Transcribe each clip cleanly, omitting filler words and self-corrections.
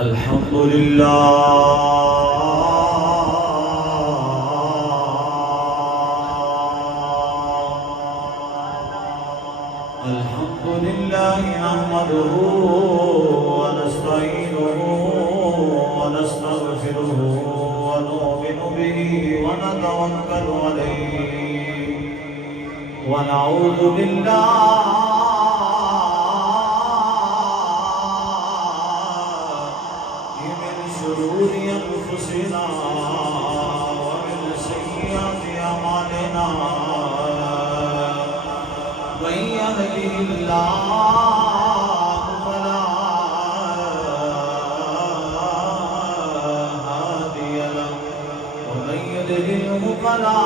الحمد لله الحمد لله نحمده ونستعينه ونستغفره ونؤمن به ونتوكل عليه ونعوذ بالله من شرور أنفسنا ومن سيئات أعمالنا من يهده الله فلا هادي له ومن يضلله فلا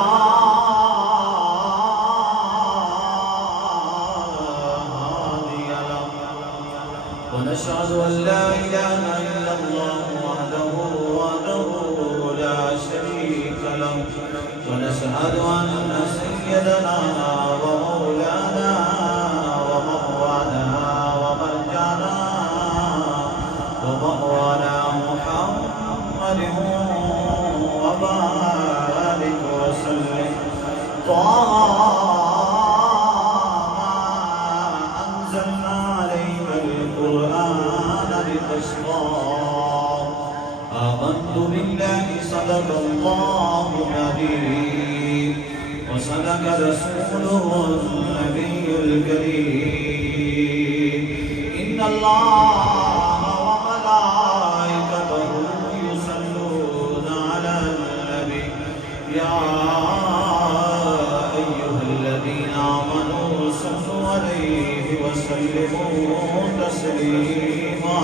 هادي له ونشهد أن لا إله إلا الله وحده لا شريك له ونشهد أن سيدنا ومولانا ومأوانا ومرجعنا ومأوانا محمد وبارك وسلم طه أنزلنا عليك القرآن لتشقى آمنت بالله صدق الله العظيم وصدق رسوله النبي الكريم إن الله وملائكته يصلون على النبي يا أيها الذين آمنوا صلوا عليه وسلموا تسليما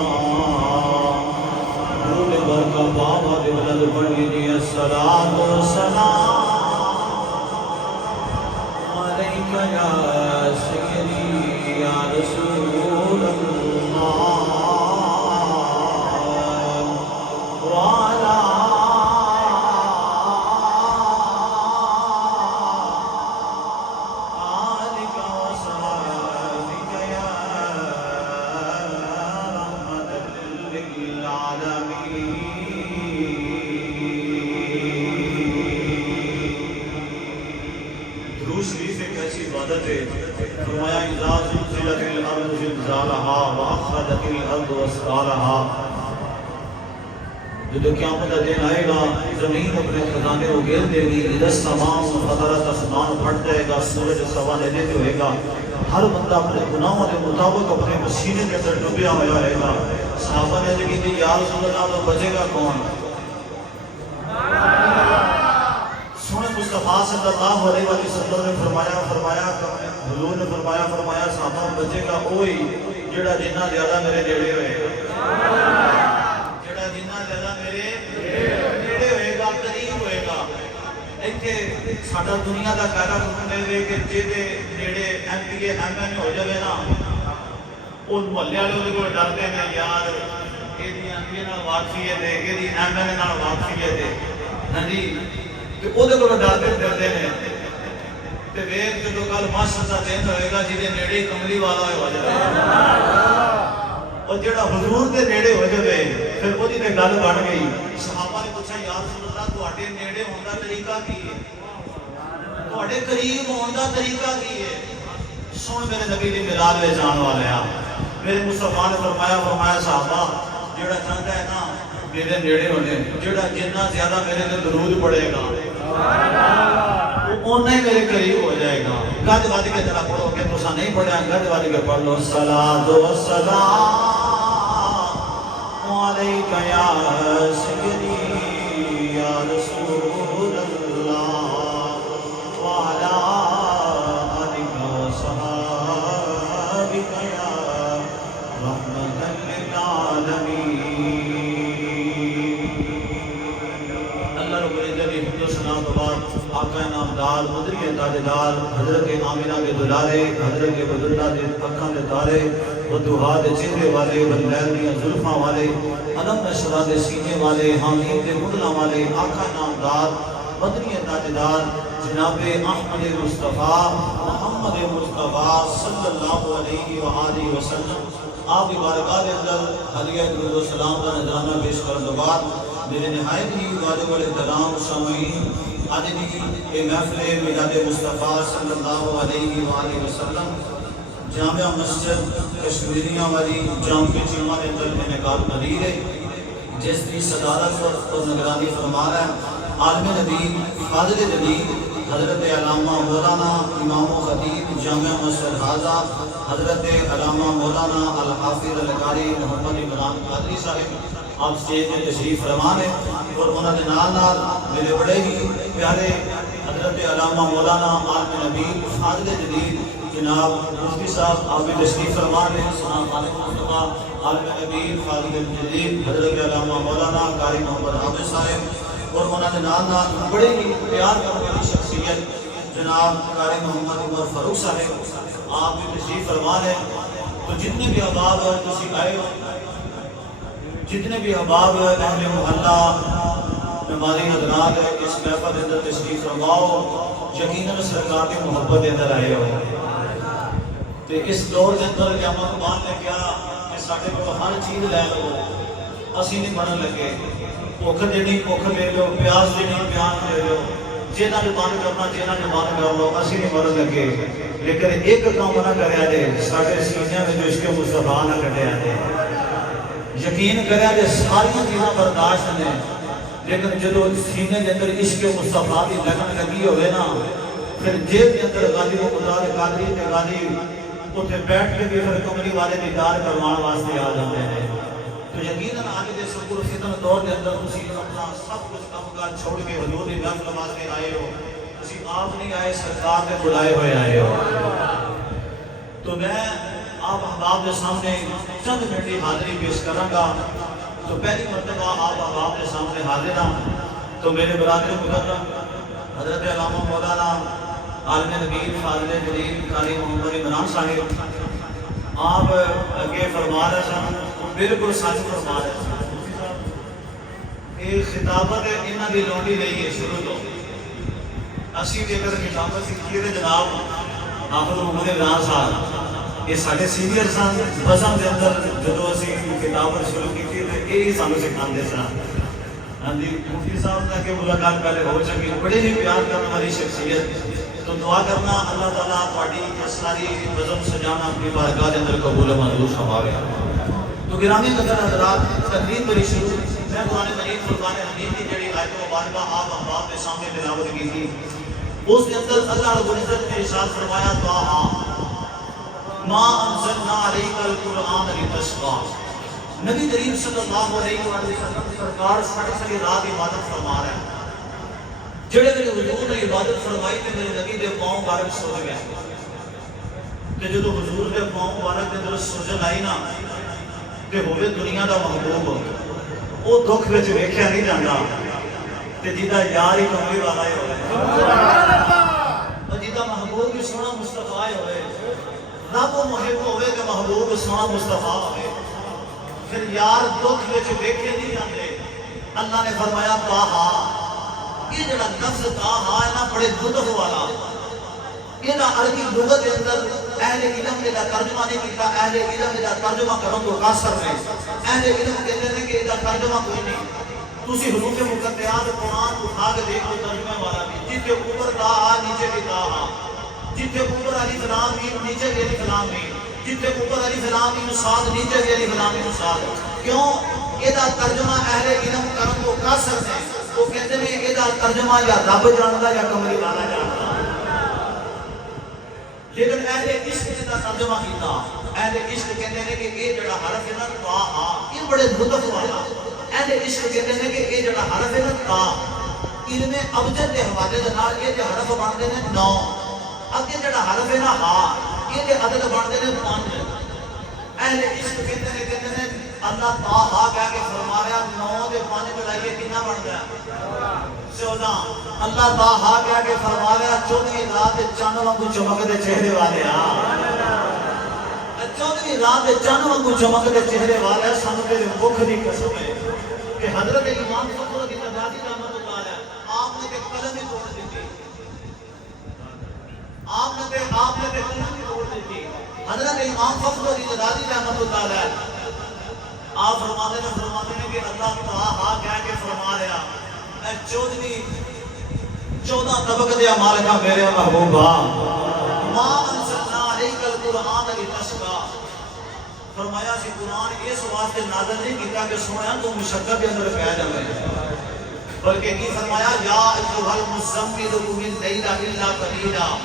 درود برکہ بابا دے بلند پڑھ لیجیے الصلاۃ والسلام علیکہ یا سیدی یا رسول اللہ وعلا آلک وصحابک یا رحمت للعالمین شریف ایک ایسی عبادت ہے فرمایا اذا زلزلت الارض زلزالها واخرجت الارض اثقالها جب قیامت کا دن آئے گا زمین اپنے خزانے کو گھیر دے گی اذا السماء انفطرت آسمان پھٹ جائے گا سورج سوا لینے پہ ہوئے گا ہر بندہ اپنے گناہوں کے مطابق اپنے پسینے کے اندر ڈوبیا ہوا رہے گا صحابہ نے کہا کہ یا رسول اللہ تو بچے گا کون مصطفیٰ صلی اللہ علیہ وسلم نے فرمایا حضور نے فرمایا صحابہ بچے گا وہی جڑا جنہ زیادہ میرے نیڑے ہوئے گا جڑا جنہ زیادہ میرے نیڑے ہوئے گا قریب ہوئے گا ایتھے ساڈا دنیا دا قاعدہ کہندے نے کہ جے نیڑے M P A M N ہو جاوے نا او محلے والے دے کول ڈردے نے یار ایدی ایم پی نال واپسی ہے تے ایدی ایم این نال واپسی ہے تے ہاں جی وہ ڈردے ہیں ویگ جدو کل ماشر کا دن ہوئے گا جی نیڑے کملی والا ہو جائے اور جڑا حضور کے نیڑے ہو جائے پھر وہ گل بن گئی صحابہ نے پوچھا یا رسول اللہ تواڈے نیڑے ہون دا طریقہ کی ہے تواڈے قریب ہون دا طریقہ کی ہے سن میرے نبی دی میلاد وچ جان والے میرے مصطفیٰ نے فرمایا صحابہ جڑا چاہتا ہے نا میرے نیڑے ہونے جڑا جنہ زیادہ میرے تے درود پڑھے گا وہ نہیں میرے قریب ہو جائے گا گد ود کے ذرا پڑھو کہ تسا نہیں پڑھیا گد ود کے پڑھ لو صلاۃ و سلام علیکہ یا سیدی یا رسول اللہ وعلا آلک و صحابک یا رحمت للعالمین آقا نامدار مدری تاجدار حضرت آمینہ کے دلارے حضرت عبداللہ کے اکھاں دے تارے وہ دعا دے چہرے والے بلیل دیاں زلفاں والے علم نشرہ دے سینے والے حامین دے مدلہ والے آقا نامدار مدری تاجدار جناب احمد مصطفیٰ محمد مصطفیٰ صلی اللہ علیہ وآلہ وسلم آپ کی بارگاہ کے اندر ہدیہ درود و سلام کا نذرانہ پیش کرنے کے بعد میرے نہایت ہی واجب الاحترام سامعین آج کی یہ محفل میلاد مصطفیٰ صلی اللہ علیہ وآلہ وسلم جامعہ مسجد کشمیریاں والی جامع چیمہ کے اندر انعقاد پذیر ہے، جس کی صدارت اور نگرانی فرما رہا ہے عالم نبی فاضل جلیل حضرت علامہ مولانا امام و خطیب جامعہ مسجد حاضہ حضرت علامہ مولانا الحافظ القاری محمد عمران قادری صاحب آپ سٹیج میں تشریف فرما ہے، اور انہوں نے نال میرے بڑے ہی پیارے حضرت علامہ مولانا عالم نبی فاضل جلیل جناب مفتی صاحب آپ بھی تشریف فرما رہے ہیں، سلام خالق مصطفیٰ عالم نبی فاضل جلیل حضرت علامہ مولانا قاری محمد حافظ صاحب، اور انہوں نے نال بڑے ہی پیار کرنے والی شخصیت جناب قاری محمد عمر فاروق صاحب آپ بھی تشریف فرما رہے ہیں۔ تو جتنے بھی احباب تسی آئے ہو، جتنے بھی احباب اہل محلہ نمازی حضرات اس محفل کے اندر تشریف فرماؤ، یقیناً سرکار کی محبت کے اندر آئے ہو۔ تو اس دور کے اندر قیامت بعد نے کیا کہ ساڈے کو ہر چیز لے لو، اسی نہیں بنن لگے، بھوک دینی بھوک لے لو، پیاس دینی پیاس لے لو، جنہاں نے بند کرنا جنہاں نے بند کر لو، اسی نہیں بنن لگے۔ لیکن ایک کام نہ کریا جے، ساڈے سینے میں جو عشق مصطفیٰ نہ کٹیا جے۔ یقین کریا جے ساری چیزاں برداشت نے، لیکن جدو سینے کے اندر عشق مصطفیٰ کی لگن لگی ہوئے نا، پھر جیب کے اندر غازی و خدا کے قادری تے غازی اتنے بیٹھ کے بھی پھر کمری والے دیدار کروانے واسطے آ جاتے ہیں۔ تو یقیناً آج کے سکول فتن دور کے اندر تسی اپنا سب کچھ کام کاج چھوڑ کے حضور کی محفل واسطے آئے ہو، تسی آپ نہیں آئے، سرکار کے بلائے ہوئے آئے ہو۔ تو میں آپ احباب کے سامنے چند منٹ کی حاضری پیش کروں گا۔ تو پہلی مرتبہ آپ احباب کے سامنے حاضر ہوں تو میرے برادر مکرم حضرت علامہ مولانا عالم نبی فاضل جلیل قاری محمد عمران صاحب آپ اگے فرما رہے سن، بالکل سچ فرما رہے سن۔ یہ خطابت انہاں دی لونڈی رہی ہے شروع تو، اسی بھی اگر خطابت سیکھی ہے جناب حافظ محمد عمران صاحب یہ سارے سینئر سن، بساں دے اندر جدو اسی خطابت شروع کی تھی تو یہی سانو سکھاندے سن۔ ہاں جی مفتی صاحب نے کہ ملاقات پہلے ہو چکی، بڑے ہی پیار کرنے والی شخصیت۔ تو دعا کرنا اللہ تعالیٰ تھوڑی ساری نظم سجانا اپنی بارگاہ کے اندر قبول و منظور فرماوے۔ تو گرامی قدر حضرات تقریر میری شروع میں قرآن مجید فرقان حمید کی جڑی آیت مبارکہ آپ احباب کے سامنے تلاوت کی تھی، اس کے اندر اللہ رب العزت نے ارشاد فرمایا طٰہٰ مَا أَنزَلْنَا عَلَيْكَ الْقُرْآنَ لِتَشْقَىٰ۔ نبی کریم صلی اللہ علیہ وسلم سرکار ساری رات عبادت فرما رہے ہیں۔ جڑے میرے حضور نے عبادت فرمائی تے میرے نبی دے پاؤں مبارک سوج گئے، تے جدو حضور دے پاؤں مبارک دے اندر سوجن آئی نا تے ہوئے دنیا دا محبوب، وہ دکھ وچ ویکھیا نہیں جاندا تے جیدہ یار ہی کملی والا ہی ہوئے، اور جیدہ محبوب بھی سونا مصطفیٰ ہوئے، رب و محب ہوئے کہ محبوب سونا مصطفیٰ ہوئے، پھر یار دکھ وچ ویکھے نہیں جاندے۔ اللہ نے فرمایا طٰہٰ، یہ جڑا لفظ طٰہٰ ہے نا بڑے لطف والا، یہ نا عربی لغت کے اندر اہل علم نے ترجمہ نہیں کیتا، اہل علم نے ترجمہ کروں تو قاصر ہے، اہل علم کہتے ہیں کہ یہ ترجمہ کوئی نہیں۔ تسی حروف مقطعات قرآن اٹھا کے دیکھ لو ترجمہ والا بھی، جتنے اوپر طٰہٰ نیچے بھی طٰہٰ، جتنے اوپر الف لام میم نیچے بھی الف لام میم، جتنے اوپر الف لام میم صاد نیچے بھی الف لام میم صاد۔ کیوں؟ یہ ترجمہ اہل علم کروں تو قاصر ہے، وہ کہتے ہیں کہ یہ ترجمہ یا رب جانتا یا کملی والا جانتا، لیکن اہل عشق نے ترجمہ کیتا۔ اہل عشق کہتے ہیں کہ یہ جڑا حرف ہے نا طٰہٰ، یہ بڑے لطف والا، اہل عشق کہتے ہیں کہ یہ جڑا حرف ہے نا طٰہٰ، علم ابجد کے حوالے کے نال یہ جو حرف بنتے ہیں 9، اگے جڑا حرف ہے نا ہا، یہ دے عدد بنتے ہیں 5۔ اہل عشق کہتے ہیں اللہ طٰہٰ کہہ کے فرما رہا 9 دے 5 ملائیے کتنا بنتا ہے 14۔ اللہ طٰہٰ کہہ کے فرما رہا 14ویں رات چاند وانگو چمکدے چہرے والے آ، 14ویں رات چاند وانگو چمکدے چہرے والے، سانو تیرے مکھ دی قسم ہے کہ حضرت امام فخر کی تعدادی رحمت اللہ علیہ آپ نے قلم ہی توڑ دیتی، آپ نے قلم ہی توڑ دیتی۔ حضرت امام فخر علی رضی رحمۃ اللہ علیہ آپ فرماتے ہیں کہ اللہ تعالیٰ کہہ کے فرما رہا اے 14 طبق دیا مالکہ میرے محبوبہ ما انزلنا علیک القرآن لتشقی فرمایا سی قرآن اس واسطے نازل نہیں کیتا کہ سویا تو مشقت کے اندر پہ جائے بلکہ کی فرمایا یا ایھا المزمل قم اللیل الا قلیلا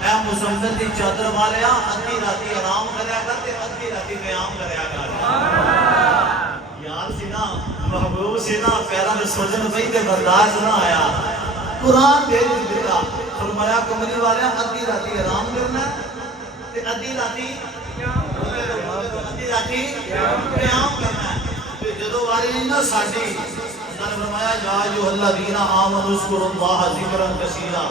اے مزمل دی چادر والیا ادھی راتی آرام کریا کر تے ادھی راتی قیام کریا کر یار سی نا محبوب سی نا پیرا میں سوجن پئی تے برداشت نہ آیا قرآن بھیج دیتا فرمایا کملی والیا ادھی راتی آرام کرنا تے ادھی راتی قیام کرنا ہے جدو واری نا ساڈی اللہ نے فرمایا یا ایھا الذین آمنوا اذکروا اللہ ذکرا کثیرا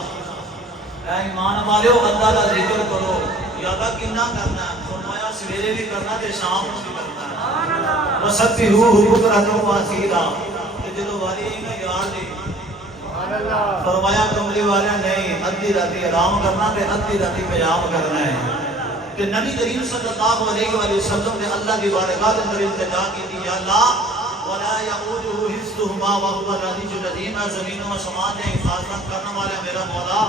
اے ایمان والو اللہ کا ذکر کرو یاد کنا کرنا ہے فرمایا سویرے بھی کرنا تے شام کو بھی کرنا ہے وسبحوہ بکرۃ و اصیلا جدو واری نا یار دی فرمایا کملی والے نہیں ادھی راتی آرام کرنا تے ادھی راتی قیام کرنا ہے کہ نبی کریم صلی اللہ علیہ وآلہ وسلم نے اللہ کی بارگاہ کے اندر التجا کی تھی یا اللہ ولا یعودہ حفظہما وهو العلی العظیم زمین و آسمان نے حفاظت کرنے والا میرا مولا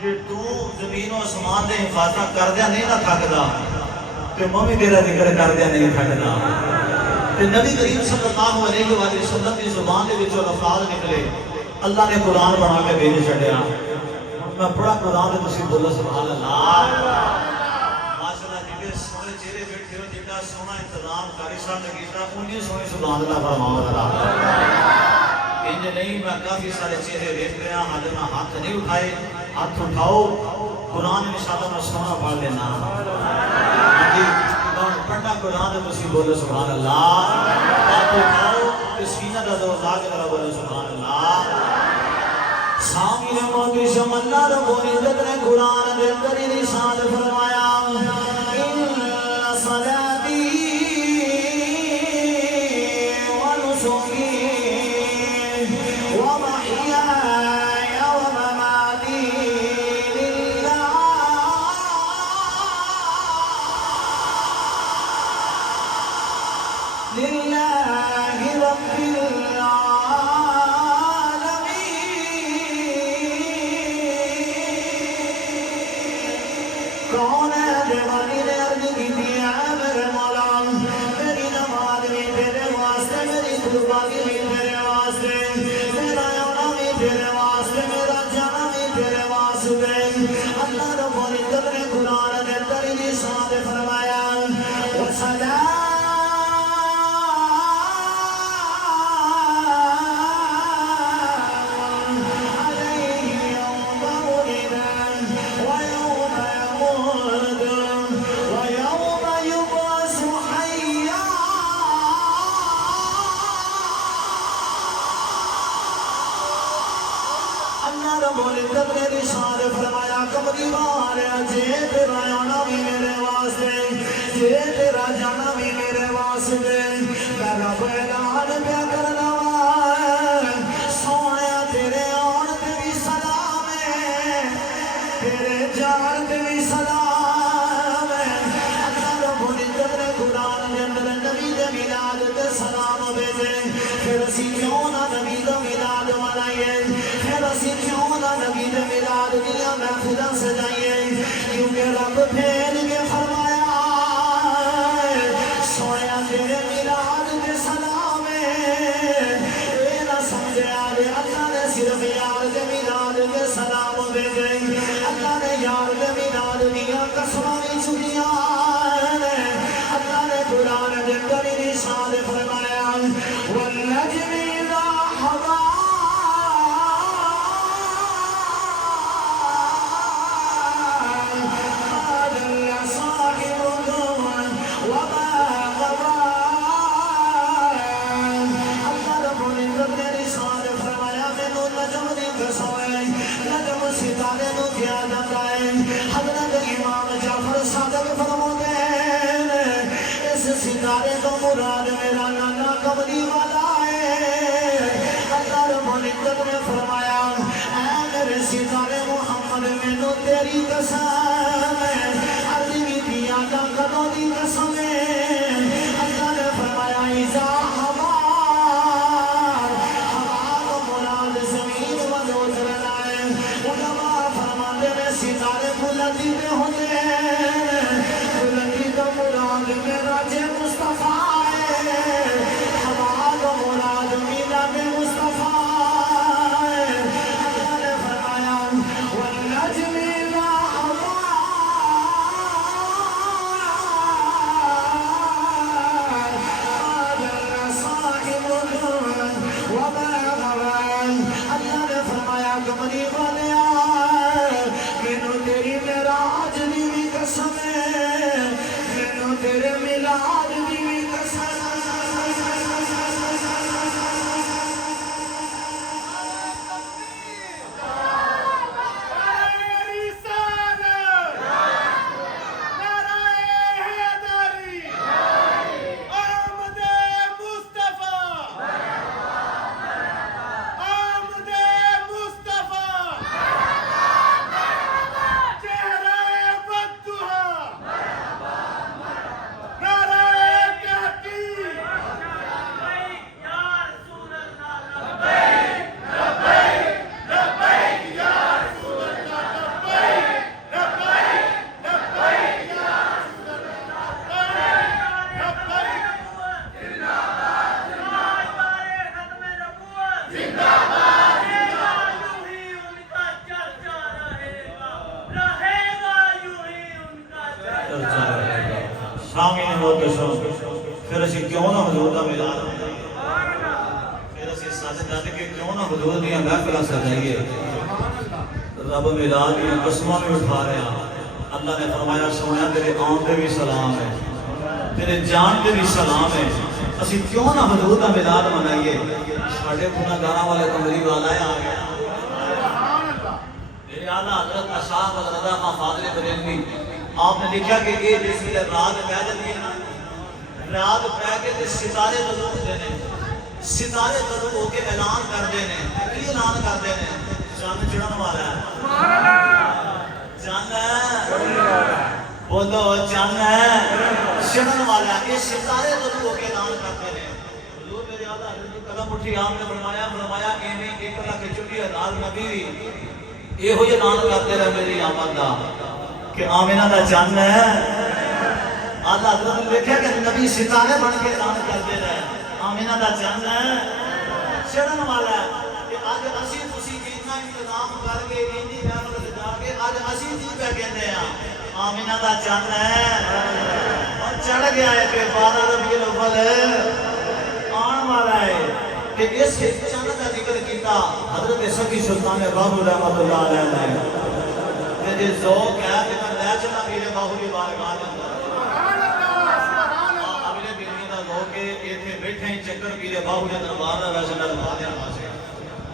کہ تو زمین و آسمان نے حفاظت کر دیا نہیں نہ تھکدا تے میں بھی تیرا ذکر کر دیا نہیں تھکدا تے نبی کریم صلی اللہ علیہ وآلہ وسلم کی زبان دے وچوں الفاظ نکلے اللہ نے قرآن بنا کے بھیج چھڈیا میں پڑھا قرآن تے تسی بولو سبحان اللہ سونے چہرے بیٹھے ہو جڑا سونا انتظام کاری صاحب نے کیتا انہی سونے سبحان اللہ فرماؤ ذرا انج نہیں میں کافی سارے چہرے دیکھ رہا ہاں میں ہاتھ نہیں اٹھائے ہاتھ اٹھاؤ قرآن انشاءاللہ میں سونا پڑھ لینا پڑھنا قرآن ہے تسی بولو سبحان اللہ ہاتھ اٹھاؤ سینہ دا زور لا کے ذرا بولو سبحان اللہ سامنے موتی شم اللہ رب العزت نے قرآن دے اندر ارشاد فرمایا ستارے محمد میں تیری قسم ہے عرض کی کا کدوں دی قسم ہے اللہ نے فرمایا اذا ہوا تو مراد زمین و اترنا ہے علماء فرماتے ہیں ستارے بلندی میں ہوتے ہیں بلندی کا مراد معراج مصطفیٰ ہے ہوا کا مراد میلاد مصطفیٰ ہے اللہ نے فرمایا والنجم اذا ہوا اللہ نے فرمایا کمری والے مینو تیری معراج دی بھی قسم ہے مینو تیرے میلاد دی بھی قسم پھر اسی کیوں نہ حضور کا میلاد پھر اسی سچ دس کے کیوں نہ حضور دیا محفل سجائیے رب میلاد دیا قسماں بھی اٹھا رہے ہیں اللہ نے فرمایا سونا تیرے آن پہ بھی سلام ہے تیرے جان پہ بھی سلام ہے اسی کیوں نہ حضور کا میلاد منائیے ساڑھے گناہ گانا والے کمری والا ہے آ گیا میرے اعلیٰ حضرت اشاف رضا خان فاضل بریلوی آپ نے لکھا کہ یہ جس میں رات پہ جاتی ہے نا رات پہ کے ستارے طلوع ہوتے ہیں ستارے طلوع ہو کے اعلان کرتے ہیں کی اعلان کرتے ہیں چاند چڑھن والا ہے چاند ہے بولو چاند ہے چڑھن والا ہے یہ ستارے طلوع ہو کے اعلان کرتے ہیں حضور میرے اعلیٰ حضرت قدم اٹھی آپ نے فرمایا ایویں 1,40,000 نبی یہ ہوئی اعلان کرتے رہے میری آمد دا کہ آمینہ دا چاند ہے آدھا حضرت نے دیکھا کہ نبی ستارے بن کے اعلان کرتے رہے آمینہ دا چاند ہے چڑھن والا ہے کہ آج اسی تسی اتنا انتظام کر کے اتنی محفل سجا کے آج اسی جی پہ کہتے ہیں آمینہ دا چاند ہے اور چڑھ گیا ہے کہ 12 ربیع الاول آن والا ہے کہ اس چاند کا ذکر کیتا حضرت سکی سلطان بابو رحمت اللہ علیہ نے کہ ذوق ہے کہ میں لے چلا میرے باہو کی بارگاہ میں اگلے بیٹی دا ذوق ہے ایتھے بیٹھے ہی چکر میرے باہو کے دربار دا ویسے نہ لگا دیا پاسے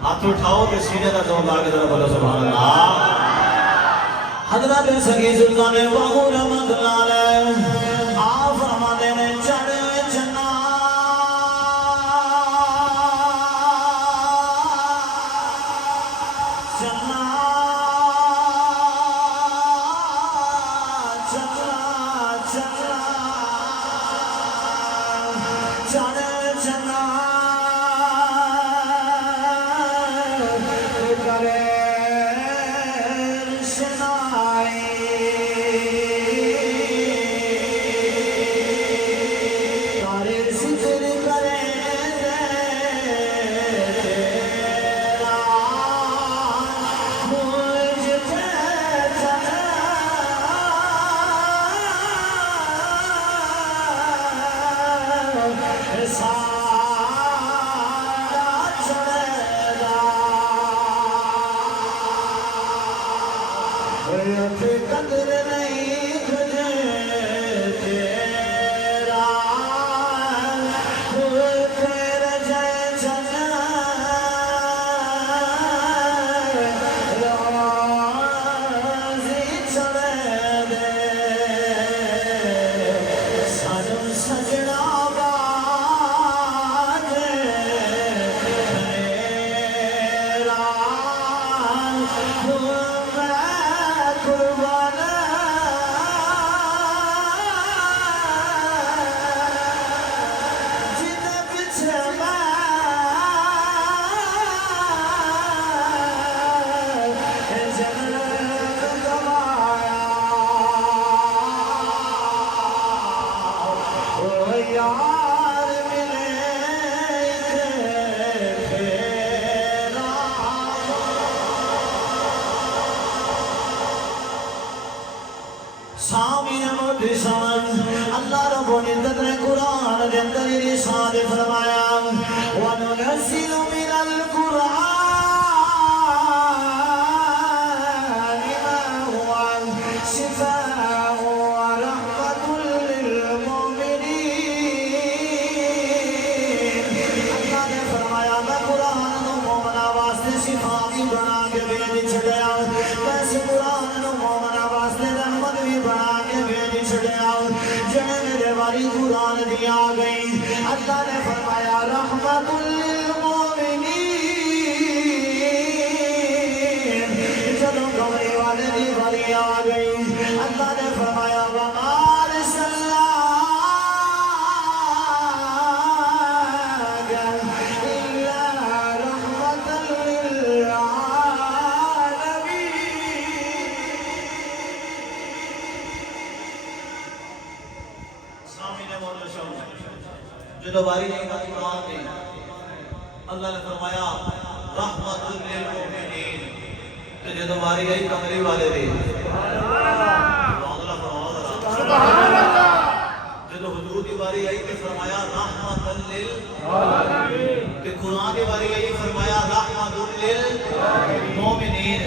ہاتھ اٹھاؤ کہ سینے دا ذوق لا کے ذرا بولو سبحان اللہ حضرت سکی سلطان بابو رحمت اللہ علیہ آپ فرماتے ہیں چڑھ چنا وننزل من القرآن ما هو شفاء ورحمة للمؤمنين اللہ نے فرمایا میں قرآن نو مومنا واسطے شفا بھی بنا کے بھیج چھڑیا ویسے قرآن نو مومنا واسطے رحمت بھی بنا کے بھیج چھڑیا جنہیں میرے والی قرآن دی آ گئی اللہ نے فرمایا رحمت للمؤمنین جدوں کمری والے دی والی آ گئی اللہ نے فرمایا وما ارسلناک الا رحمت جو باری نہیں کا قرآن نے اللہ نے فرمایا رحمت للمؤمنین تو جو باری گئی کمری والے دے سبحان اللہ جو حضور کی باری گئی تو فرمایا رحمت للعالمین تو قرآن کی باری گئی فرمایا رحمت للمؤمنین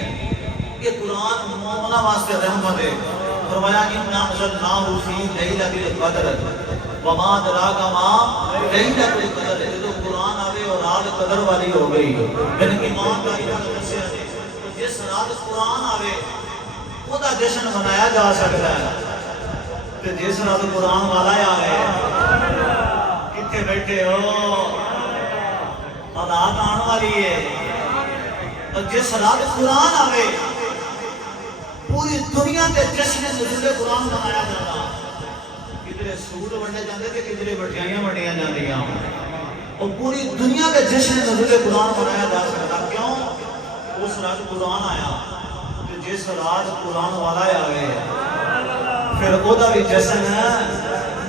یہ قرآن مومنہ واسطے رحمت ہے فرمایا اِنَّا أَنزَلْنَاهُ فِي لَيْلَةِ الْقَدْرِ وما دراک ما لیلۃ القدر جو قرآن آوے اور رات قدر والی ہو گئی یعنی ایمان کا جس رات قرآن آوے وہ دا جشن منایا جا سکتا ہے کہ جس رات قرآن والا آوے کتنے بیٹھے ہو رات آن والی ہے اور جس رات قرآن آوے پوری دنیا کے جشن نزول قرآن منایا جاتا کدھرے سوٹ ونڈے جاندے تھے کدھرے بٹھیاں ونڈیاں جاندیاں اور پوری دنیا کے جشن نزول قرآن منایا جا سکتا کیوں اس رات قرآن آیا کہ جس رات قرآن والا آئے پھر وہ دا بھی جشن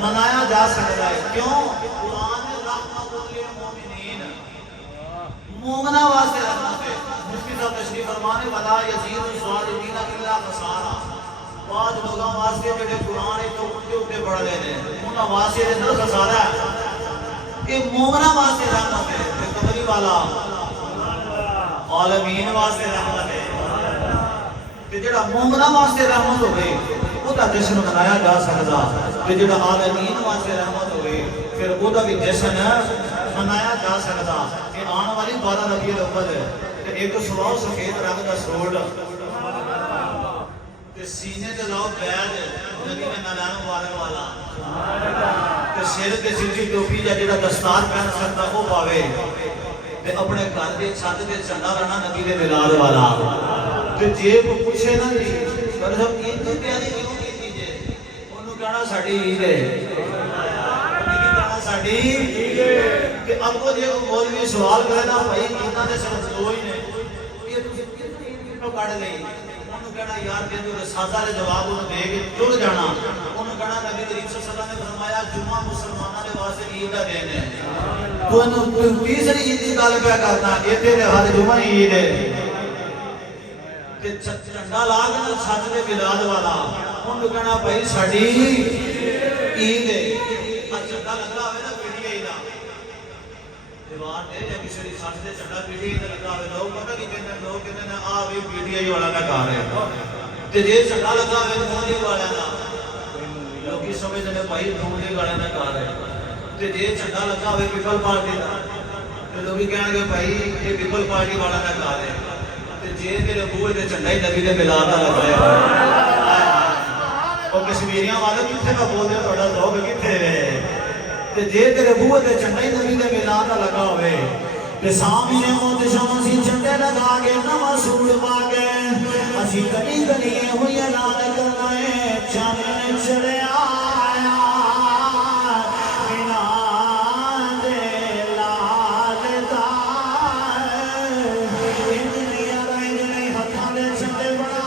منایا جا سکتا ہے کیوں قرآن رحمت للمؤمنین مومنہ واسطے رحمت ہے مفتی صاحب تشریف فرمانے ولا یزید الصالحین الا خسارا بعض لوگوں واسطے جڑے قرآن تو اٹھے پڑھ لے نے انہاں واسطے اندر خسارا ہے کہ مومنہ واسطے رحمت ہے کہ قبری والا عالمین واسطے رحمت ہے کہ جڑا مومنہ واسطے رحمت ہو گئی وہ دا جشن منایا جا سکتا کہ جڑا عالمین واسطے رحمت ہو گئی پھر وہ دا بھی جشن منایا جا سکتا کہ آن والی 12 ربیع الاول کہ ایک سواؤ سفید رنگ کا سوٹ کہ سینے تے لاؤ بیج نبی میں نالان مبارک والا کہ سر تے سیدھی ٹوپی جڑا دستار پہن سکتا وہ پاوے تے اپنے گھر دے چھت تے جھنڈا رہنا نبی دے ملاد والا تے جیب پوچھے نا جی پر سب عید کی تیاری کیوں کیتی جے انہوں کہنا ساڈی عید ہے ساڈی کہ اب کو جے مولوی سوال کرے نا بھائی کتنا دے صرف دو ہی نے یہ تسی کتنی کتوں کٹ گئی انہوں کہنا یار کہ جو سادہ دے جواب انہوں دے کے ٹر جانا انہوں کہنا نبی کریم صلی اللہ علیہ وسلم نے فرمایا جمعہ مسلمانوں دے واسطے عید دا دن ہے تو انہوں تیسری عید کی گل پہ کرنا یہ تیرے ہر جمعہ عید ہے کہ جھنڈا لا کے چھت دے ملاد والا انہوں کہنا بھائی ساڈی عید ہے جھنڈا لگا ہوئے نا پی ٹی آئی دا دیوار دے یا کسی دی چھت تے جھنڈا پی ٹی آئی دا لگا ہوئے لوگ پتہ کی کہندے لوگ کہندے نے آ وی پی ٹی آئی والا دا کار ہے تے جے جھنڈا لگا ہوئے مودی والا دا لوکی سمجھدے نے بھائی مودی والا دا کار ہے تے جے جھنڈا لگا ہوئے پیپل پارٹی دا تے لوگ کہن گے بھائی یہ پیپل پارٹی والا دا کار ہے تے جے تیرے بوئے تے جھنڈا ہی نبی دے ملاد دا لگا ہے اور کشمیریاں والے کتنے کا بول دے تھوڑا ذوق کتنے ہے تے جے تیرے بوئے تے جھنڈا ہی نبی دے ملاد دا لگا ہوئے تے سامنے موت شمع سی جھنڈے لگا کے نواں سوٹ پا کے اسی کلی کلی ہوئی اعلان کرنا ہے چاند چڑھے آیا بنا دے لال دا انجنیا رنجنے ہتھاں دے جھنڈے بنا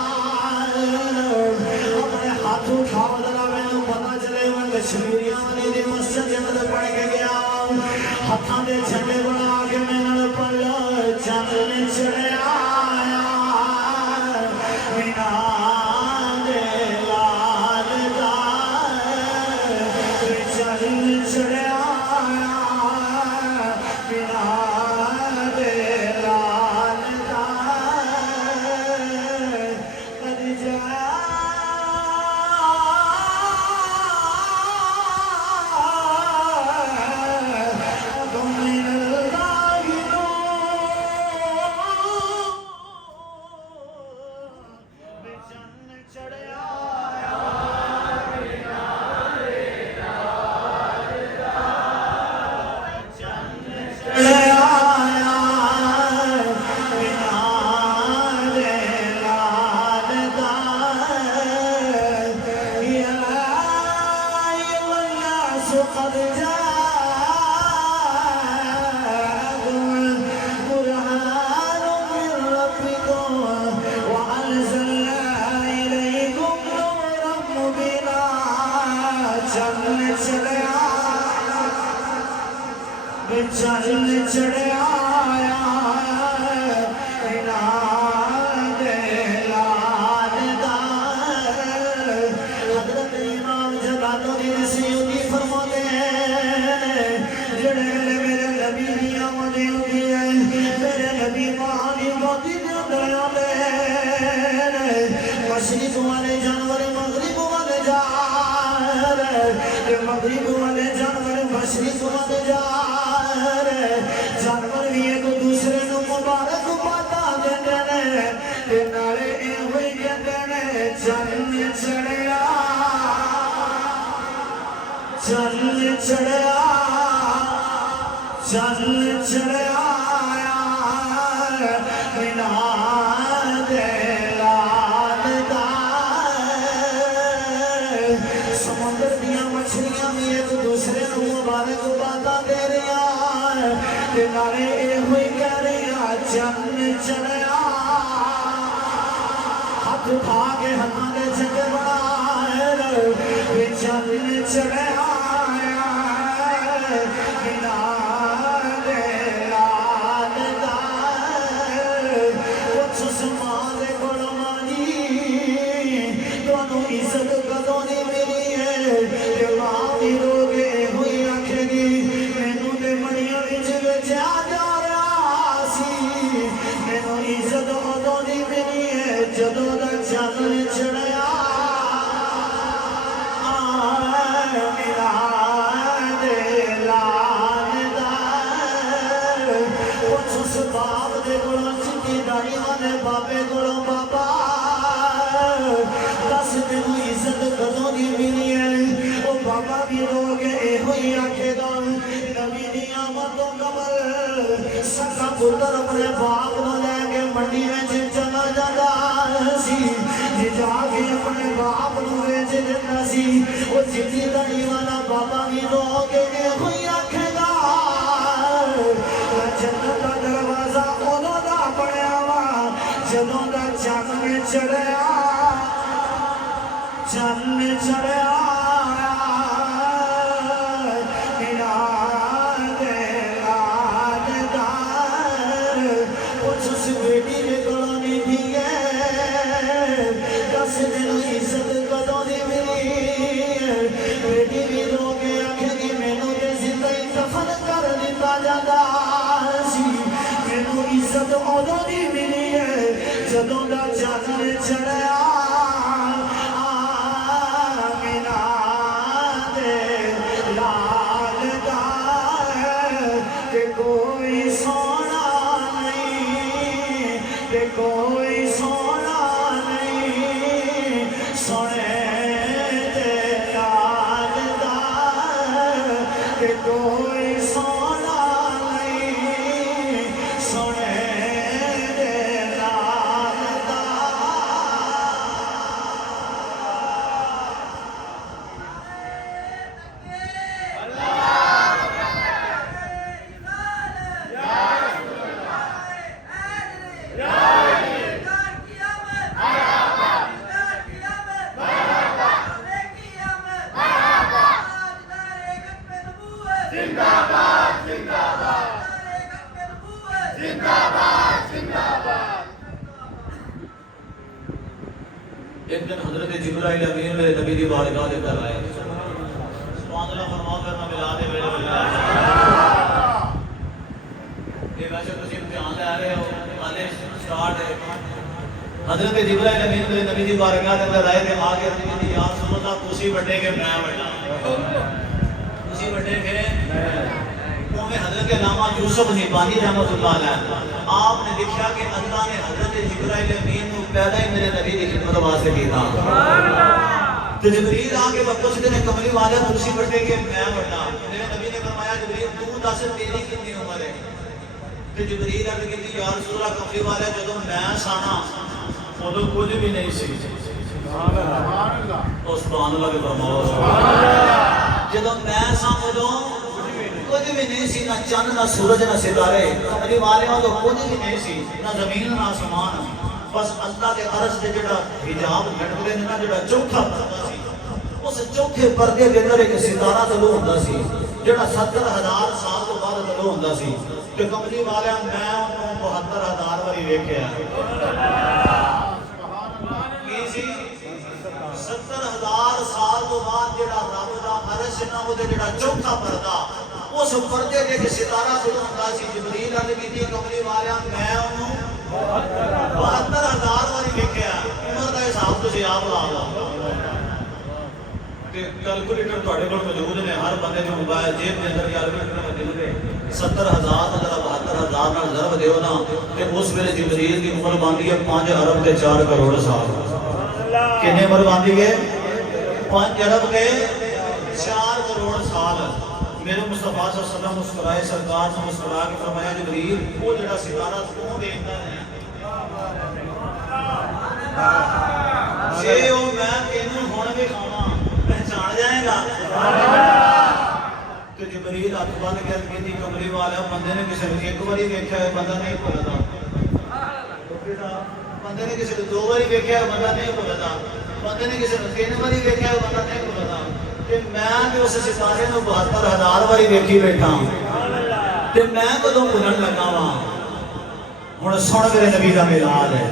اپنے ہاتھ اٹھاؤ ذرا مینوں پتہ چلے میں کشمیریاں والی دی مسجد دے اندر پڑھ کے گیا ہتھاں دے جھنڈے بنا کے میں چاند چڑھے آیا بنا دے لال دا آواز ہوتی ہے میرے نبی مہانی موتی دیا دے مشرق والے جانور مغرب والے جا رہے مغرب والے جانور مشرق والے جا رہے جانور بھی ایک دوسرے کو مبارک باتا دیتے ہیں تے نالے اے ہوئی کہتے ہیں چل چڑھیا چل چڑھیا چل چڑھیا بنا سمندر دیا مچھلیاں بھی ایک دوسرے کو مبارک باتا دے رہی ہیں نارے اے ہوئی کہہ رہی ہیں چل چڑھیا ہاتھ اٹھا کے ہمارے جگہ بڑھائے چل چڑھیا بنا سمال گڑمانی دونوں عزت کدوں نہیں ملی ہے ماں روگے ہوئی آنکھیں گی مینوں تے مڑیاں وچ وچیا جا رہا سی مینوں عزت ادوں نہیں ملی ہے جدوں دا چل چڑھیا میرا دے لال دا کچھ اس باپ دے گلوں چٹی داڑھی والے بابے گلوں بابا دس تینوں عزت کدوں دی ملی ہے وہ بابا بھی لوگ اے ہوئی آنکھے گا نبی دی آمدوں قبل سکا پتر اپنے باپ نو لے کے منڈی میں چلا جاتا سی جا کے اپنے باپ نو ویچ دیتا سی وہ چٹی داڑھی والا بابا بھی لوگ اے ہوئی آنکھے گا جنت کا دروازہ انہوں دا پڑیا وا جدوں دا چل چڑھیا چل چڑھیا میرا دلال دار کچھ اس بیٹی میں کلوں نہیں بھی ہے دس دنوں عزت کدوں نہیں ملی بیٹی بھی لوگ آنکھیں گی مینوں تے زندہ دفن کر دیتا جاتا عزت ادوں دی ملی ہے جدوں دا چل چڑھیا میرا دے لال دا کہ کوئی سونا نہیں کہ کوئی سونا نہیں سونے دے لال دا کہ کوئی سونا ایک دن حضرت جبرائیل امین میرے نبی دی بارگاہ دے کر آئے سبحان اللہ فرماؤ کرنا ملا دے میرے یہ ویسے تسی امتحان لے رہے ہو آلے سٹارٹ ہے حضرت جبرائیل امین میرے نبی دی بارگاہ دے کر آئے تھے آگے نبی دی یا رسول اللہ تسی بڑھے کے میں بڑھا تسی بڑھے کے میں حضرت علامہ یوسف نبانی رحمۃ اللہ علیہ آپ نے دیکھا کہ اللہ نے حضرت جبرائیل امین کو پیدا ہی میرے نبی کی خدمت واسطے کیتا تو جبریل آ کے وقت سے کملی والا تسی بڑھے کہ میں بڑھا میرے نبی نے فرمایا جبریل تو دس تیری کتنی عمر ہے تو جبریل عرض کیتی یا رسول اللہ کملی والا جدوں میں سانا ادوں کچھ بھی نہیں سی سبحان اللہ سبحان اللہ کے فرماؤ سبحان اللہ جدوں میں سا ادوں کچھ بھی نہیں سی نہ چند نہ سورج نہ ستارے کملی والیاں تو کچھ بھی نہیں سی نہ زمین نہ آسمان بس اللہ کے عرش دے جڑا حجاب لٹکدے نے نا جڑا چوتھا پردہ سی اس چوتھے پردے دے اندر ایک ستارہ طلوع ہوندا سی جڑا 70,000 سال تو بعد طلوع ہوندا سی تے کملی والیاں میں انہوں 72,000 واری ویکھیا کی سی 70,000 سال تو بعد جڑا رب دا عرش نا او دے جڑا چوتھا پردہ اس پردے دے کہ ستارہ جدوں ہوندا سی جبریل عرض کیتی کملی والیاں میں انہوں 72,000 واری ویکھیا عمر دا حساب تسی آپ لا لو تے کیلکولیٹر تواڈے کول موجود نے ہر بندے دے موبائل جیب دے اندر کیلکولیٹر موجود ہے 70,000 اگر 72,000 نال ضرب دیو نا تے اس ویلے جبریل دی عمر باندھی ہے 5 ارب تے 4 کروڑ سال کتنے عمر باندھی گئے 5 ارب تے 4 کروڑ سال میرے مصطفیٰ صلی اللہ علیہ وسلم مسکرائے سرکار نے مسکرا کے فرمایا جبریل وہ جڑا ستارہ تو دیکھتا ہے جے او میں تینوں ہن وکھاواں پہچان جائے گا تو جبریل ہاتھ بن کے کہتی کملی والا بندے نے کسی نے ایک باری ویکھیا ہے بندہ نہیں بھولدا بندے نے کسی نے 2 باری ویکھیا ہے بندہ نہیں بھولدا بندے نے کسی نے 3 باری ویکھیا ہے بندہ نہیں بھولدا تے میں تے اس ستارے نو 72,000 باری ویکھی بیٹھا تے میں کدوں بھولن لگا وا ہن سن میرے نبی دا میلاد ہے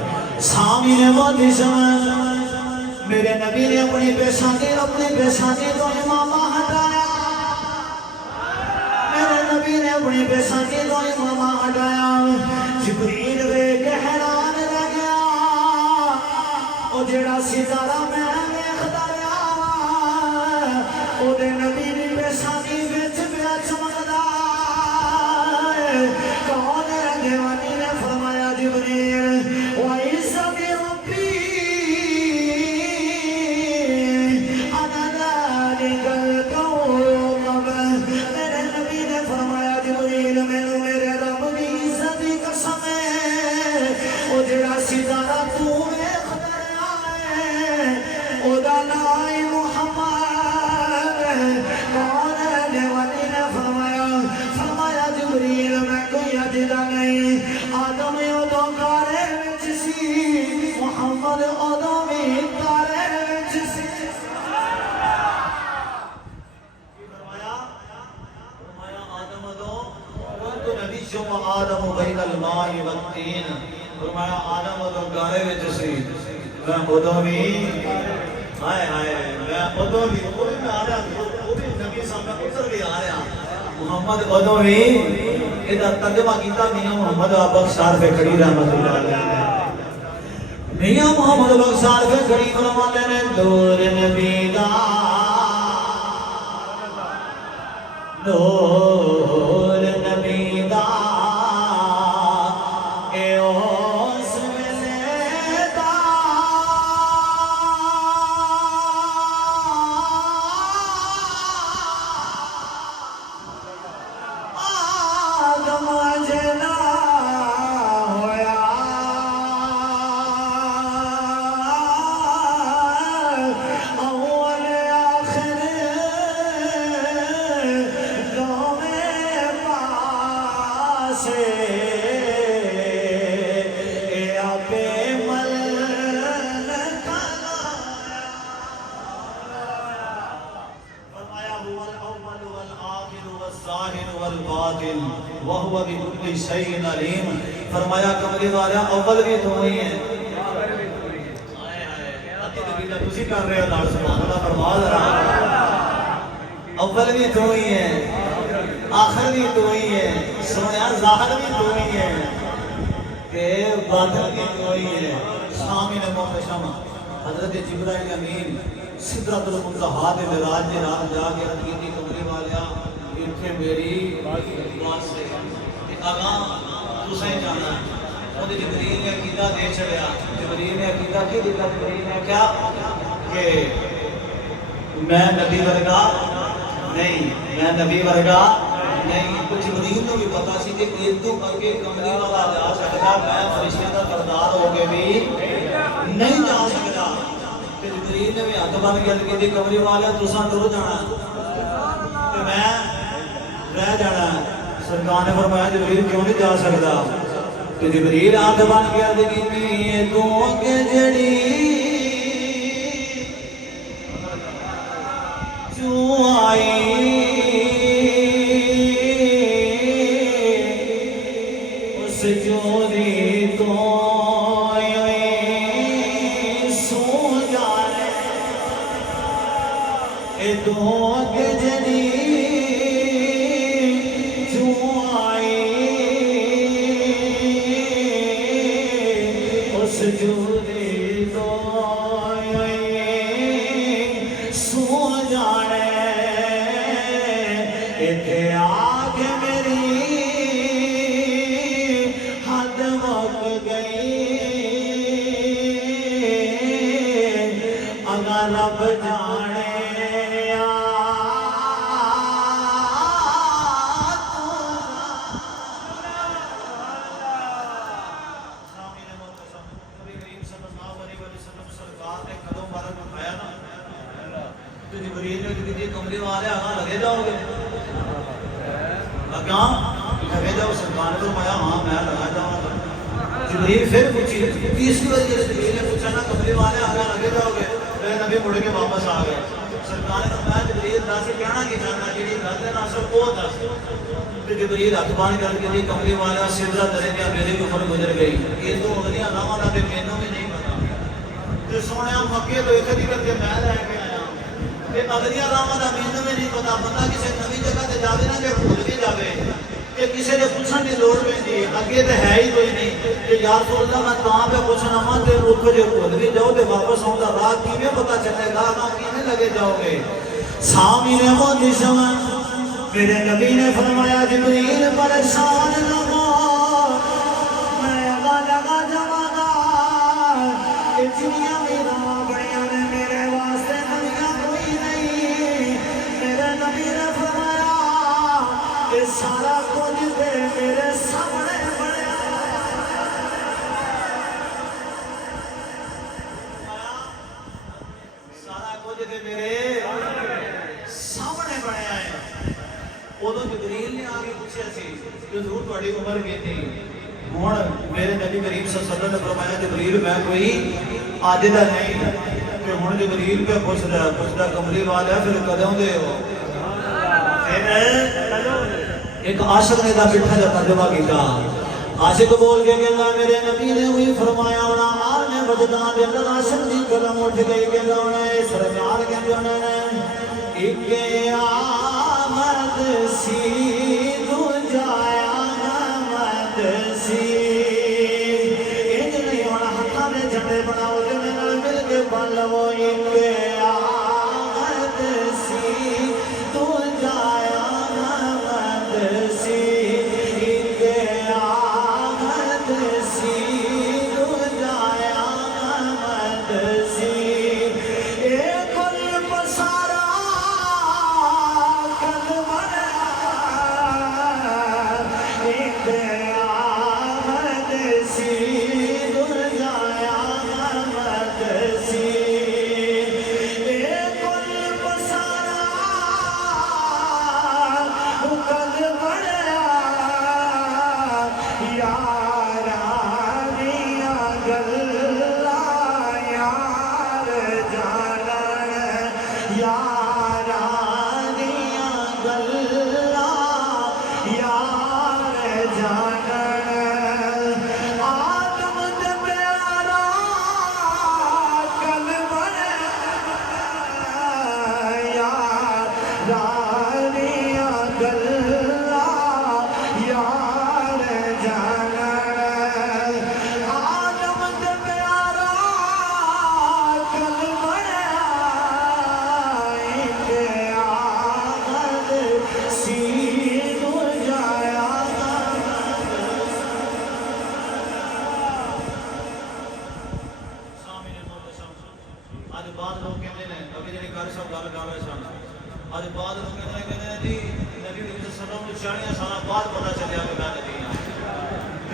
سامی نے مودی سمجھ میرے نبی نے اپنی پیشانی تو امامہ ہٹایا میرے نبی نے اپنی پیشانی تو امامہ ہٹایا جبریل ویکھ کے حیران رہ گیا او جڑا ستارہ میں ویکھدا رہیا او دے نبی دی پیشانی وچ پیا چمکدا کون ہے دیوانی نے فرمایا جبریل وَإِذَا ربی آدم بین الماء والتین فرمایا آدم ادو گارے وچ سی میں ادو بھی ہائے ہائے میں ادو بھی وہ بھی میں آ رہا وہ بھی نبی صاحب ادھر بھی آ رہا محمد ادو بھی ادا ترجمہ کیتا میاں محمد بخشار پہ کھڑی رحمت اللہ علیہ میاں محمد بخشار پہ کھڑی فرماتے نے دور نبی دا دور نبی دا وَهُوَ بِكُلِّ شَيْءٍ عَلِيمٌ فرمایا کملی والا اول بھی تو ہی ہیں تسی کر رہے ہو لال سبحان اللہ فرما رہا اول بھی تو ہی ہیں آخر بھی تو ہی ہیں سنیا ظاہر بھی تو ہی ہیں کہ باطن بھی تو ہی ہیں سامن محتشم حضرت جبرائیل امین سدرۃ المنتہا دے معراج دے رات جا کے حقیقی کملی والا کہ میری بات سے اگاں تسیں جانا ہے وہ جبریل نے عقیدہ دے چلیا جبریل نے عقیدہ کی دیتا جبریل نے کیا کہ میں نبی ورگا نہیں میں نبی ورگا نہیں کچھ جبریل کو بھی پتا سی کہ ایدو کر کے کملی والا جا سکتا میں فرشتے کا کردار ہو کے بھی نہیں جا سکتا کہ جبریل نے بھی ہاتھ بن کے کہ کملی والا تساں ٹر جانا کہ میں رہ جانا سرکار نے فرمایا جبریل کیوں نہیں جا سکتا کہ جبریل ہاتھ بن کے عرض کی تو کہ جڑی جو آئی اس جوری تو سو جائے اے تو کہ جڑی سجودے تو سو جانے اتھے آکے میری حد مک گئی اگر رب جانے کمرے والے آگاں لگے جاؤ گے لگا لگے جاؤ سرکار نے فرمایا ہاں میں لگا جاؤں گا جبریل پھر پوچھی تیسری بار جبریل نے پوچھا نا کمرے والے آگاں لگے جاؤ گے پھر نبی مڑ کے واپس آ گئے سرکار نے فرمایا جبریل دس کہنا کی چاہنا جیڑی گل ہے نا اصل وہ دس تے جبریل ہاتھ بان کر کے دی کمرے والا سجدہ کرے گیا میری عمر گزر گئی یہ تو اگلیاں راواں دا تے مینوں بھی نہیں پتا تے سونیا مکے تو ایتھے دی کر کے میں لے کے کہ اگلیاں راواں دا مینوں بھی نہیں پتا بندہ کسی نوی جگہ تے جاوے نا کہ بھول بھی جاوے کہ کسی نے پوچھن دی لوڑ پیندی ہے اگے تے ہے ہی کوئی نہیں کہ یا رسول اللہ میں تاں پہ پوچھنا وا تے رک جو بھول بھی جاؤ تے واپس آؤں دا راہ کیویں پتہ چلے گا نا کیویں لگے جاؤ گے سامنے موتی سمان میرے نبی نے فرمایا جبریل پریشان نہ ہو میں لگا جاواں گا اتنیاں بھی راہ بڑیاں نے میرے واسطے دنیا کوئی نہیں میرے نبی نے فرمایا یہ سارا کچھ تے میرے سامنے بڑیا سارا کچھ تے میرے سامنے بڑیا ہے ادو جبریل نے آگے پوچھا سی کہ حضور تہاڈی عمر کتنی ہن میرے نبی کریم صلی اللہ علیہ وسلم نے فرمایا جبریل میں کوئی اج دا نہیں کہ ہن جبریل پہ پوچھدا کملی والا پھر کدوں دے ہو پھر ایک عاشق نے دا بٹھا جا ترجمہ کیتا عاشق بول کے کہنا میرے نبی نے وہی فرمایا ہونا حال میں وجدان دے اندر عاشق دی قلم اٹھ گئی کہ ہونا سرکار کہندے ہونے ایک آمد سی تو جایا آمد سی ایک نہیں ہونا ہتھاں دے جھنڈے بناؤ تے نال مل کے بن لو ایک آمد سی تو جایا آمد سی ایک آمد سی تو جایا آمد سی ایک پسارا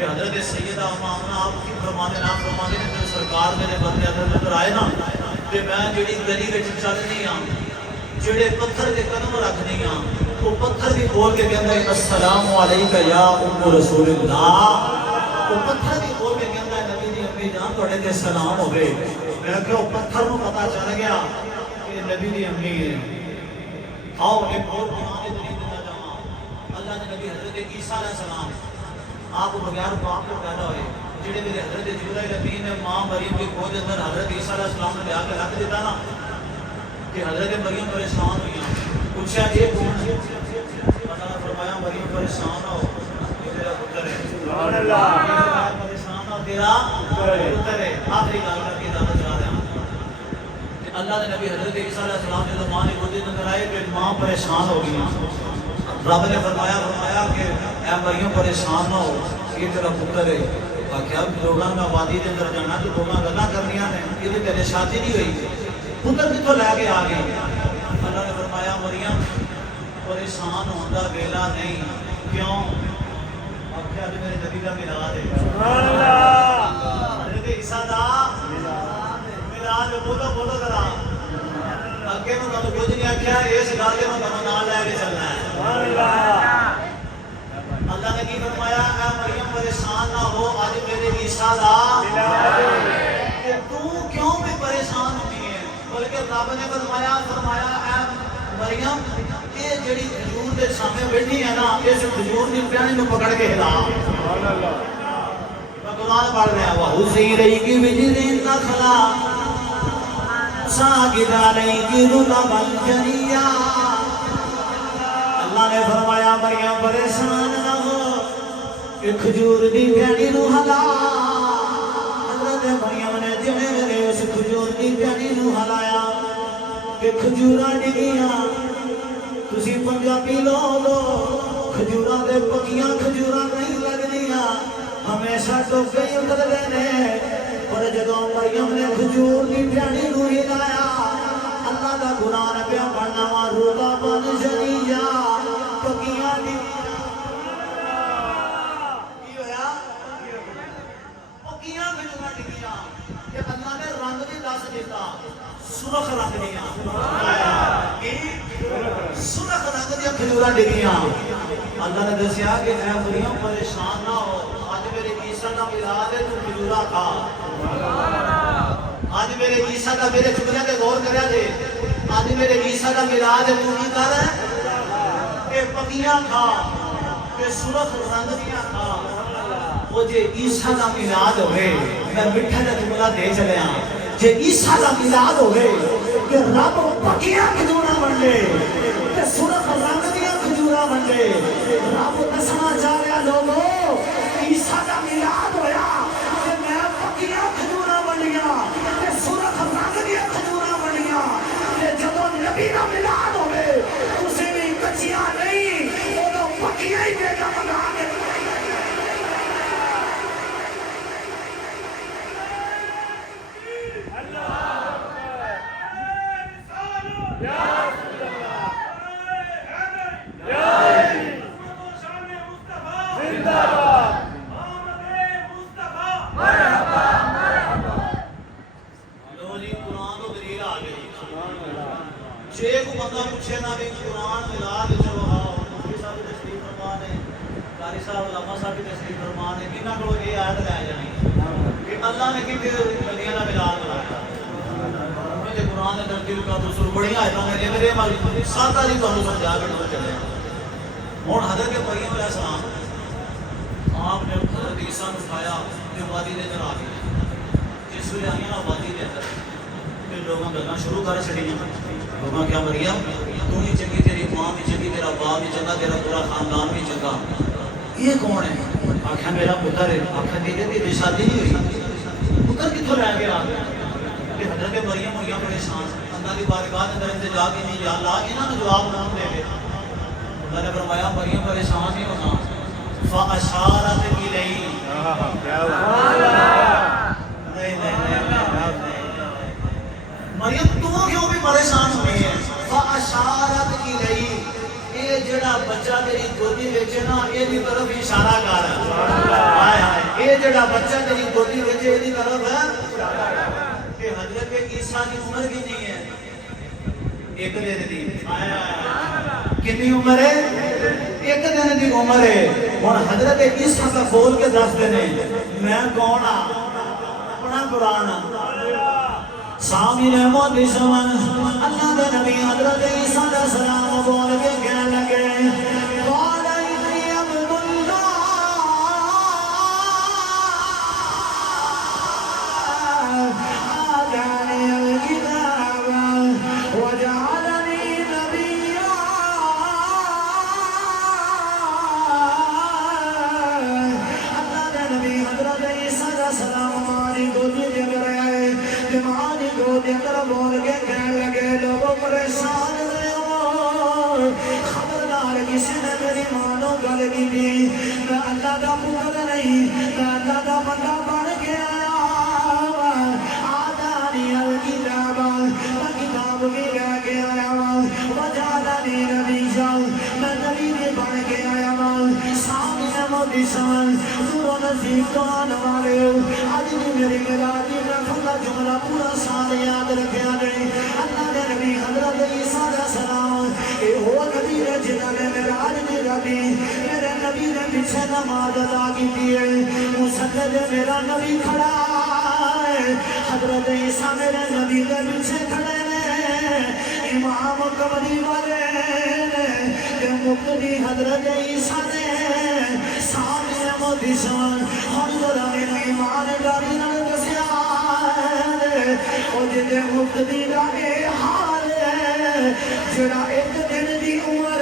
حضرت سیدہ امامنا آپ کی فرمانے نام فرمانے نے سرکار میرے بندے اندر آئے نا کہ میں جڑی گلی وچ چلنی ہاں جڑے پتھر دے قدم رکھنی ہاں وہ پتھر بھی بول کے کہندا ہے السلام علیکہ یا ام رسول اللہ وہ پتھر بھی بول کے کہندا ہے نبی دی امی جان تواڈے تے سلام ہوے میں کہ وہ پتھر نو پتہ چل گیا کہ نبی دی امی ہے آؤ ایک اور قرآن کی دلیل دیتا جاواں اللہ نے نبی حضرت عیسیٰ علیہ السلام آپ بغیر باپ کو پیدا ہوئے جڑے میرے حضرت جبرائیل امین نے ماں مریم کی گود اندر حضرت عیسیٰ علیہ السلام نے لے آ کے رکھ دیتا نا کہ حضرت مریم پریشان ہوئی پوچھا یہ کون ہے اللہ نے فرمایا مریم پریشان ہو یہ میرا پتر ہے سبحان اللہ پریشان ہو تیرا پتر ہے. آخری گل کر کے دعوت چاہ رہا ہوں. اللہ نے نبی حضرت عیسیٰ علیہ السلام نے تو ماں نے گودی اندر آئے کہ ماں پریشان ہو گئی. رب نے فرمایا کہ اے مریم پریشان نہ ہو, یہ تیرا پتر ہے. آخیا لوگوں میں آبادی کے اندر جانا تو لوگوں گلا کرنی نے, یہ تیرے شادی نہیں ہوئی, پتر کتوں لے کے آ گئی. اللہ نے فرمایا مریم پریشان ہونے کا ویلا نہیں. کیوں؟ آخیا اج میرے نبی کا میلاد ہے. حضرت عیسیٰ دا میلاد. بولو ذرا. اگے میں تمہیں کچھ نہیں آخیا, اس گل کے میں تمہیں نال لے کے چلنا ہے. اللہ نے کی فرمایا اے مریم پریشان نہ ہو, اج میرے عیسیٰ دا کہ تو کیوں بھی پریشان ہوئی ہے. بلکہ رب نے فرمایا اے مریم یہ جڑی کھجور دے سامنے بیٹھی ہے نا, اس کھجور دی ٹہنی نوں پکڑ کے ہلا. میں قرآن پڑھ رہا ہوں. وَحُزِّي إِلَيْكِ بِجِذْعِ النَّخْلَةِ سَاقِطًا عَلَيْكِ رُطَبًا جَنِيًّا. اللہ نے فرمایا مریم پریشان نہ ہو, کہ کھجور دی ٹہنی نوں ہلا. حضرت مریم نے جڑے ویلے اس کھجور دی ٹہنی نوں ہلایا کہ کھجوراں ڈگیاں. تسی پنجابی لوگ کھجوراں دے پکیاں کھجوراں نہیں لگدیاں, ہمیشہ ٹوکے ہی اتردے نے. پر جدوں مریم نے کھجور دی ٹہنی نوں ہلایا, اللہ دا قرآن پیا پڑھنا وا رطبًا جنیّا, پکیاں ڈگیاں. کی ہویا؟ پکیاں کھجوراں ڈگیاں. کہ اللہ نے رنگ بھی دس دیتا, سرخ رنگ دیاں. سرخ رنگ دیاں کھجوراں ڈگیاں. اللہ نے دسیا کہ اے مریم پریشان نہ ہو, اج میرے عیسیٰ دا میلاد ہے, تو کھجوراں کھا. آج میرے عیسیٰ دا میرے چکنے تے غور کریا جے. آج میرے عیسیٰ دا میلاد ہے, تو کی کر کہ پکیاں کھا, کہ سرخ رنگ دیاں کھا. وہ جے عیسیٰ دا میلاد ہوئے, میں مٹھا دا جملہ دے چلے ہاں, جے عیسیٰ دا میلاد ہوئے کہ رب پکیاں کھجوراں بنڈے, کہ سرخ رنگ دیاں کھجوراں بنڈے. رب دسنا چاہ رہا لوگوں, عیسیٰ دا میلاد ہویا کہ میں پکیاں کھجوراں بنڈیاں, کہ سرخ رنگ دیاں کھجوراں بنڈیاں. کہ جدوں نبی دا میلاد ہوئے تسی بھی کچیاں نہیں, اودوں پکیاں ہی بیٹا بنا کے. اللہ نے کی نبیوں کا میلاد بنایا. مجھے قرآن اندر دل کا دوسر بڑی آیتاں نے میرے مالی سادہ جی تمہیں سمجھا کے ڈور چلے. ہوں حضرت مریم علیہ السلام آپ نے حضرت عیسیٰ کو اٹھایا کہ وادی دے اندر آ گئی. جس ویلے آئی نا وادی دے اندر کہ لوگوں گلاں شروع کر چھڑیاں. لوگوں کیا مریم تو ہی چنگی, تیری ماں بھی چنگی, تیرا باپ بھی چنگا, تیرا پورا خاندان بھی چنگا. یہ کون ہے؟ آخیا میرا پتر ہے. آخیا تیری شادی نہیں ہوئی, پتر کتوں لے کے آ گیا. کہ حضرت مریم ہوئی پریشان, اللہ کی بارگاہ اندر التجا کی نہیں, یا اللہ انہاں نے جواب نہ دے دے. اللہ نے فرمایا مریم پریشان نہیں ہونا. فاشارت الیہ, مریم تو کیوں بھی پریشان ہوئی ہے؟ فاشارت الیہ, یہ جڑا بچہ تیری گودی وچ ہے نا, یہ دی طرف اشارہ کر. ہائے ہائے, یہ جڑا بچہ تیری گودی وچ ہے, یہ دی طرف ہے. کہ حضرت عیسیٰ کی عمر کتنی ہے؟ ایک دن دی. کتنی عمر ہے؟ ایک دن دی عمر ہے. اور حضرت عیسیٰ کا بول کے دس دینے میں کون ہاں, اپنا قرآن سامنے موتی سمن. اللہ دے نبی حضرت عیسیٰ علیہ السلام بول کے کہنے لگے قال انی عبد اللہ آتانی الکتاب وجعلنی نبیا. اللہ دے نبی حضرت عیسیٰ علیہ السلام دے اندر بول کے کہنے لگے لوگوں پریشان رہے ہو خبردار کسی نے میری مانو گل کی تھی میں اللہ دا پتر نہیں میں اللہ دا بندہ بن کے آیا آدانی الکتاب میں کتاب بھی لے کے آیا وجعلنی نبیا میں نبی بھی بن کے آیا سامنے موتی سان دور و نزدیک تو آنے والے آج بھی میری ملاقی میں کھلا جملہ پورا سال یاد رکھیا نہیں اللہ نے نبی حضرت عیسیٰ علیہ السلام اے وہ نبی ہے جنہوں نے معراج دی ربی میرے نبی نے پیچھے نماز ادا کی ہے مسجد میرا نبی کھڑا ہے حضرت عیسیٰ میرے نبی کے پیچھے کھڑے نے امام قبری والے کہ مقتدی حضرت عیسیٰ نے سامنے موتی سان ہر ذرا میرا ایمان داری نہ دسیا اور جدے مقتدی کا اے حال ہے جڑا ایک دن دی عمر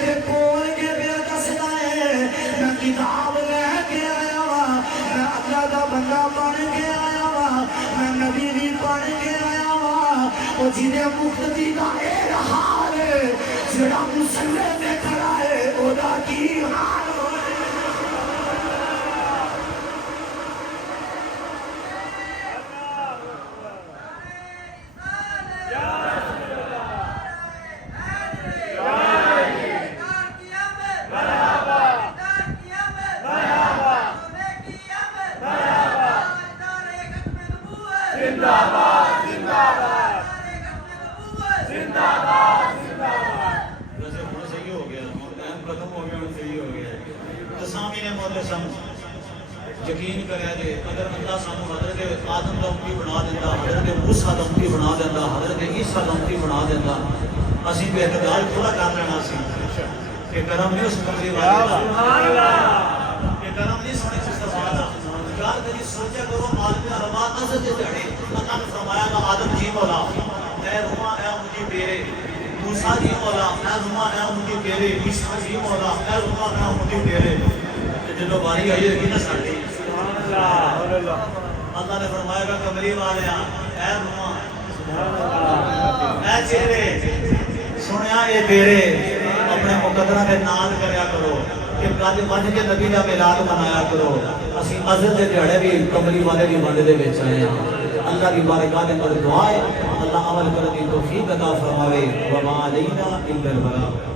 تے کول کے پیا دسدا ہے میں کتاب لے کے آیا وا میں اللہ دا بندہ بن کے آیا وا میں نبی بھی بن کے آیا وا اور جدے مقتدی کا اے حال ہے جڑا مسلح میں کھڑا ہے او دا کی حال ہوئے یقین کرے جے اگر اللہ سانو حضرت آدم دا امتی بنا دیتا حضرت موسیٰ دا امتی بنا دیتا حضرت عیسیٰ دا امتی بنا دیتا اسی بھی اعتدال تھوڑا کر لینا سی کہ کرم نہیں اس کمری والے کہ کرم نہیں سنے مصطفیٰ دا یار کبھی سوچا کرو عالم علماء عزت جڑے اللہ نے فرمایا گا آدم جی مولا اے روما اے مجھے پیرے موسیٰ جی مولا اے روما اے مجھے پیرے عیسیٰ جی مولا اے روما اے مجھے پیرے جنہوں باری آئی ہے کینا ساڑھے اللہ نے فرمایا گا کمری والے اے روما اے چہرے سنیا اے پیرے اپنے مقدرہ کے نال کریا کرو کہ کاج بن کے نبی کا میلاد منایا کرو اسی عزت دے دیہڑے بھی کمری والے بھی بندے دے وچ آئے ہیں اللہ کی بارگاہ دے اندر دعا ہے اللہ عمل کرنے کی توفیق عطا فرماوے وما علینا الا البلاغ